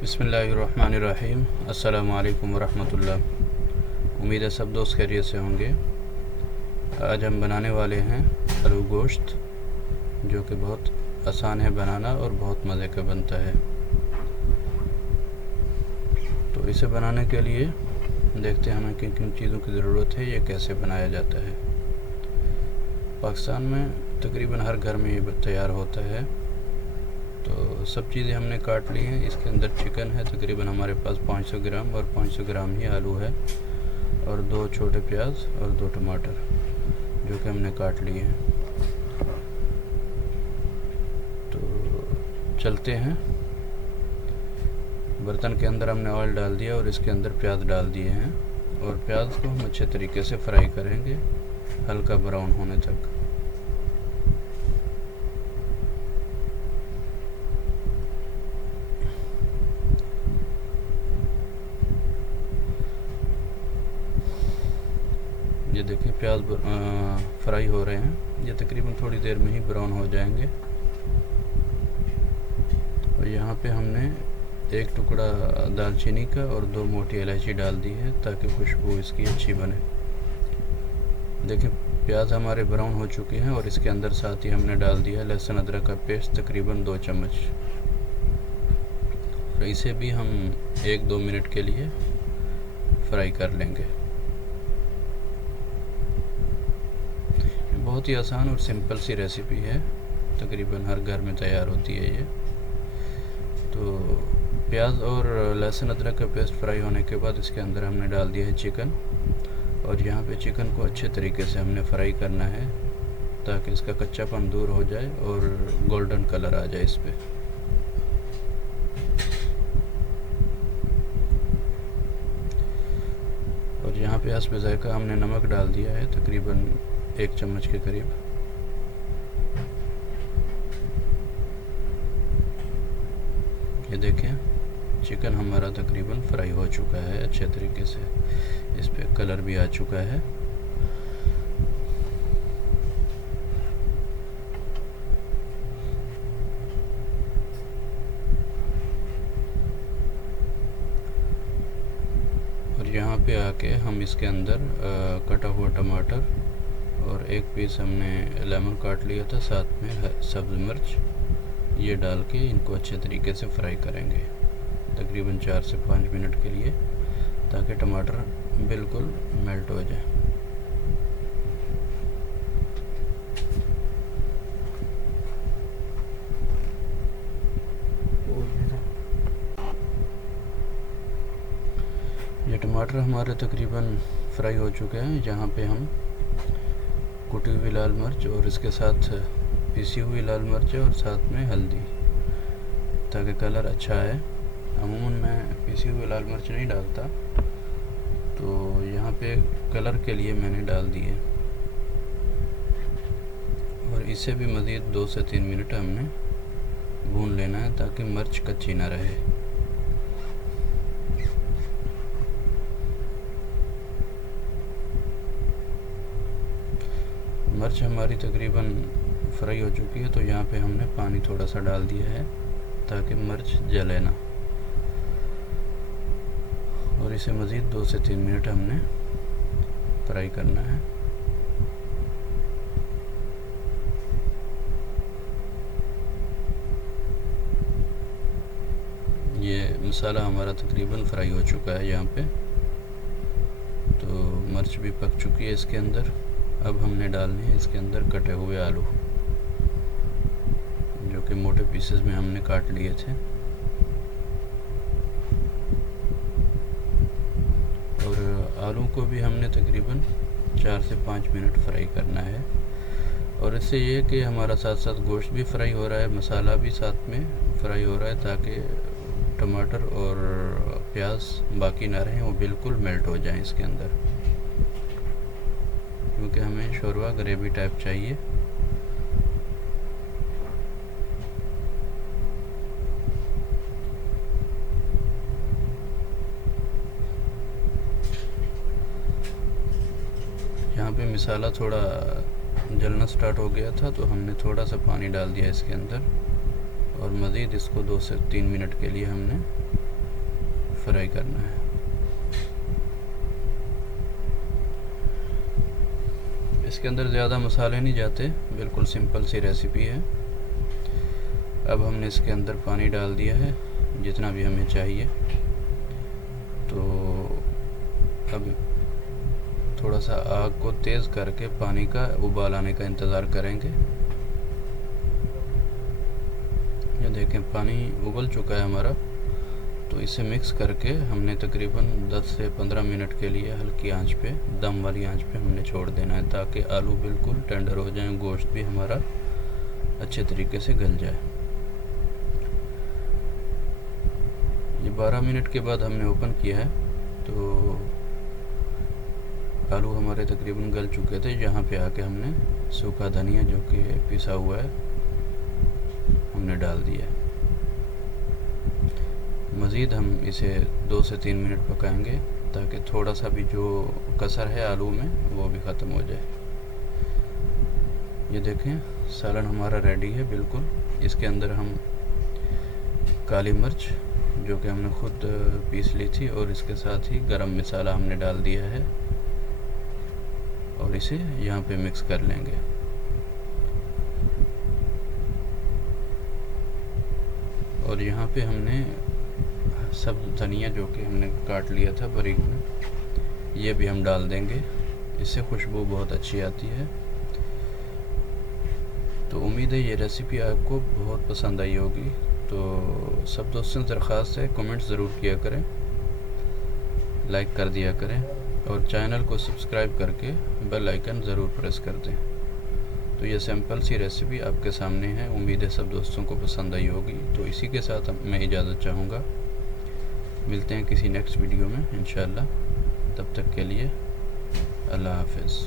बिस्मिल्लाहिर्रहमानिर्रहीम। अस्सलामु अलैकुम वरहमतुल्लाह। उम्मीद है सब दोस्त खैरियत से होंगे। आज हम बनाने वाले हैं आलू गोश्त, जो कि बहुत आसान है बनाना और बहुत मज़े का बनता है। तो इसे बनाने के लिए देखते हैं हमें किन किन चीज़ों की ज़रूरत है, ये कैसे बनाया जाता है। पाकिस्तान में तकरीबन हर घर में ये तैयार होता है। तो सब चीज़ें हमने काट ली हैं। इसके अंदर चिकन है, तकरीबन हमारे पास 500 ग्राम, और 500 ग्राम ही आलू है, और 2 छोटे प्याज और 2 टमाटर, जो कि हमने काट लिए हैं। तो चलते हैं। बर्तन के अंदर हमने ऑयल डाल दिया और इसके अंदर प्याज डाल दिए हैं, और प्याज को हम अच्छे तरीके से फ्राई करेंगे हल्का ब्राउन होने तक। ये देखिए प्याज फ्राई हो रहे हैं। ये तकरीबन थोड़ी देर में ही ब्राउन हो जाएंगे। और यहाँ पे हमने 1 टुकड़ा दालचीनी का और 2 मोटी इलायची डाल दी है, ताकि खुशबू इसकी अच्छी बने। देखिए प्याज हमारे ब्राउन हो चुके हैं, और इसके अंदर साथ ही हमने डाल दिया लहसुन अदरक का पेस्ट, तकरीबन 2 चम्मच। और इसे भी हम 1-2 मिनट के लिए फ्राई कर लेंगे। बहुत ही आसान और सिंपल सी रेसिपी है, तकरीबन हर घर में तैयार होती है ये। तो प्याज और लहसुन अदरक का पेस्ट फ्राई होने के बाद इसके अंदर हमने डाल दिया है चिकन, और यहाँ पे चिकन को अच्छे तरीके से हमने फ्राई करना है, ताकि इसका कच्चापन दूर हो जाए और गोल्डन कलर आ जाए इस पे। और यहाँ पे हस्ब ज़ायक़ा हमने नमक डाल दिया है, तकरीबन 1 चम्मच के करीब। ये देखें चिकन हमारा तकरीबन फ्राई हो चुका है अच्छे तरीके से, इस पे कलर भी आ चुका है। और यहाँ पे आके हम इसके अंदर कटा हुआ टमाटर और 1 पीस हमने लेमन काट लिया था, साथ में सब्ज़ मिर्च, ये डाल के इनको अच्छे तरीके से फ्राई करेंगे तकरीबन 4 से 5 मिनट के लिए, ताकि टमाटर बिल्कुल मेल्ट हो जाए। ये टमाटर हमारे तकरीबन फ्राई हो चुके हैं। यहाँ पे हम कुटी हुई लाल मिर्च और इसके साथ पिसी हुई लाल मिर्च और साथ में हल्दी, ताकि कलर अच्छा आए। अमूमन मैं पिसी हुई लाल मिर्च नहीं डालता, तो यहाँ पे कलर के लिए मैंने डाल दिए। और इसे भी मज़ीद 2 से 3 मिनट हमने भून लेना है, ताकि मिर्च कच्ची ना रहे। मिर्च हमारी तकरीबन फ्राई हो चुकी है, तो यहाँ पे हमने पानी थोड़ा सा डाल दिया है, ताकि मिर्च जले ना। और इसे मज़ीद 2 से 3 मिनट हमने फ्राई करना है। ये मसाला हमारा तकरीबन फ्राई हो चुका है यहाँ पे, तो मिर्च भी पक चुकी है इसके अंदर। अब हमने डालने हैं इसके अंदर कटे हुए आलू, जो कि मोटे पीसेस में हमने काट लिए थे। और आलू को भी हमने तकरीबन 4 से 5 मिनट फ्राई करना है। और इससे ये कि हमारा साथ साथ गोश्त भी फ्राई हो रहा है, मसाला भी साथ में फ्राई हो रहा है, ताकि टमाटर और प्याज बाकी ना रहें, वो बिल्कुल मेल्ट हो जाएं इसके अंदर, क्योंकि हमें शोरबा ग्रेवी टाइप चाहिए। यहाँ पे मसाला थोड़ा जलना स्टार्ट हो गया था, तो हमने थोड़ा सा पानी डाल दिया इसके अंदर, और मज़ीद इसको 2 से 3 मिनट के लिए हमने फ्राई करना है। इसके अंदर ज़्यादा मसाले नहीं जाते, बिल्कुल सिंपल सी रेसिपी है। अब हमने इसके अंदर पानी डाल दिया है जितना भी हमें चाहिए। तो अब थोड़ा सा आग को तेज़ करके पानी का उबाल आने का इंतज़ार करेंगे। ये देखें पानी उबल चुका है हमारा। तो इसे मिक्स करके हमने तकरीबन 10 से 15 मिनट के लिए हल्की आंच पे, दम वाली आंच पे हमने छोड़ देना है, ताकि आलू बिल्कुल टेंडर हो जाए, गोश्त भी हमारा अच्छे तरीके से गल जाए। ये 12 मिनट के बाद हमने ओपन किया है तो आलू हमारे तकरीबन गल चुके थे। यहाँ पे आके हमने सूखा धनिया जो कि पिसा हुआ है हमने डाल दिया है। मज़ीद हम इसे 2 से 3 मिनट पकाएंगे ताकि थोड़ा सा भी जो कसर है आलू में वो भी ख़त्म हो जाए। ये देखें सालन हमारा रेडी है बिल्कुल। इसके अंदर हम काली मिर्च जो कि हमने खुद पीस ली थी और इसके साथ ही गरम मसाला हमने डाल दिया है और इसे यहाँ पे मिक्स कर लेंगे। और यहाँ पे हमने सब धनिया जो कि हमने काट लिया था बारीक में, ये भी हम डाल देंगे। इससे खुशबू बहुत अच्छी आती है। तो उम्मीद है ये रेसिपी आपको बहुत पसंद आई होगी। तो सब दोस्तों से दरख्वास्त है कमेंट ज़रूर किया करें, लाइक कर दिया करें और चैनल को सब्सक्राइब करके बेल आइकन ज़रूर प्रेस कर दें। तो ये सिंपल सी रेसिपी आपके सामने है। उम्मीद है सब दोस्तों को पसंद आई होगी। तो इसी के साथ मैं इजाज़त चाहूँगा। मिलते हैं किसी नेक्स्ट वीडियो में इंशाअल्लाह। तब तक के लिए अल्लाह हाफ़िज़।